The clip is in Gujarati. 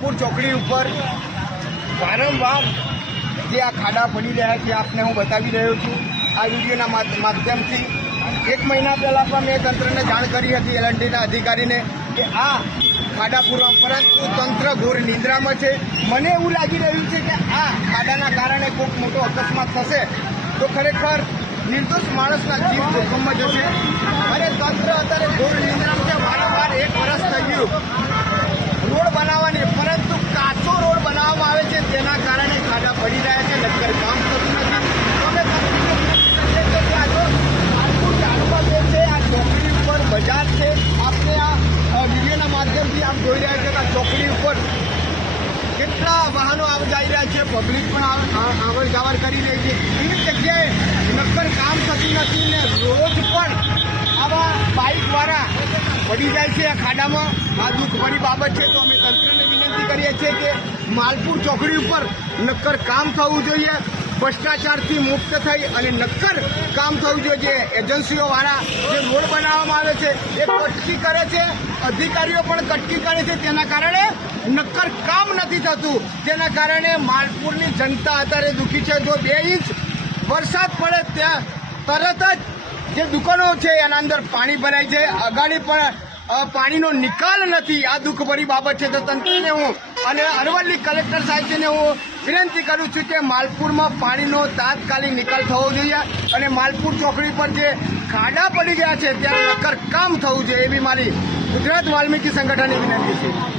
પૂર ચોકડી ઉપર વારંવાર જે આ ખાડા પડી રહ્યા છે આપને હું બતાવી રહ્યો છું આ વિડીયોના માધ્યમથી। 1 મહિના પહેલાં પણ મેં તંત્રને જાણ કરી હતી, એલએનટીના અધિકારીને, કે આ ખાડા પૂરવા, પરંતુ તંત્ર ઘોર નિંદ્રામાં છે। મને એવું લાગી રહ્યું છે કે આ ખાડાના કારણે ખૂબ મોટો અકસ્માત થશે તો ખરેખર નિર્દોષ માણસના જીવ જોખમમાં જશે અને તંત્ર અત્યારે ઘોર નિંદ્રામાં છે। વારંવાર 1 વર્ષ થઈ ગયું રોડ બનાવવાની, પરંતુ કાચો રોડ બનાવવામાં આવે છે, તેના કારણે ખાડા પડી રહ્યા છે, નક્કર કામ થતું નથી। તમે આ ચોકડી ઉપર બજાર છે, આપને આ વિડીયોના માધ્યમથી આપ જોઈ રહ્યા છો કે આ ચોકડી ઉપર કેટલા વાહનો જઈ રહ્યા છે, પબ્લિક પણ આવર જાવર કરી રહી છે। એવી જગ્યાએ નક્કર કામ થતું નથી ને રોજ પણ આવા બાઇકવાળા પડી જાય છે આ ખાડામાં। આ દુઃખભરી બાબત છે, તો અમે તંત્રને વિનંતી કરીએ છીએ કે માલપુર ચોકડી ઉપર નક્કર કામ થવું જોઈએ, ભ્રષ્ટાચારથી મુક્ત થઈ અને નક્કર કામ થવું જોઈએ। જે એજન્સીઓવાળા જે રોડ બનાવવામાં આવે છે એ કટકી કરે છે, અધિકારીઓ પણ કટકી કરે છે, તેના કારણે નક્કર કામ નથી થતું, તેના કારણે માલપુરની જનતા અત્યારે દુઃખી છે। જો 2 ઇંચ વરસાદ પડે ત્યાં તરત જ જે દુકાનો છે એના અંદર પાણી ભરાય છે, અગાડી પણ પાણીનો નિકાલ નથી। આ દુઃખભરી બાબત છે, તો તંત્રને હું અને અરવલ્લી કલેક્ટર સાહેબને હું વિનંતી કરું છું કે માલપુરમાં પાણીનો તાત્કાલિક નિકાલ થવો જોઈએ અને માલપુર ચોકડી પર જે ખાડા પડી ગયા છે ત્યાં નક્કર કામ થવું જોઈએ, એવી મારી ગુજરાત વાલ્મીકી સંગઠનની વિનંતી છે।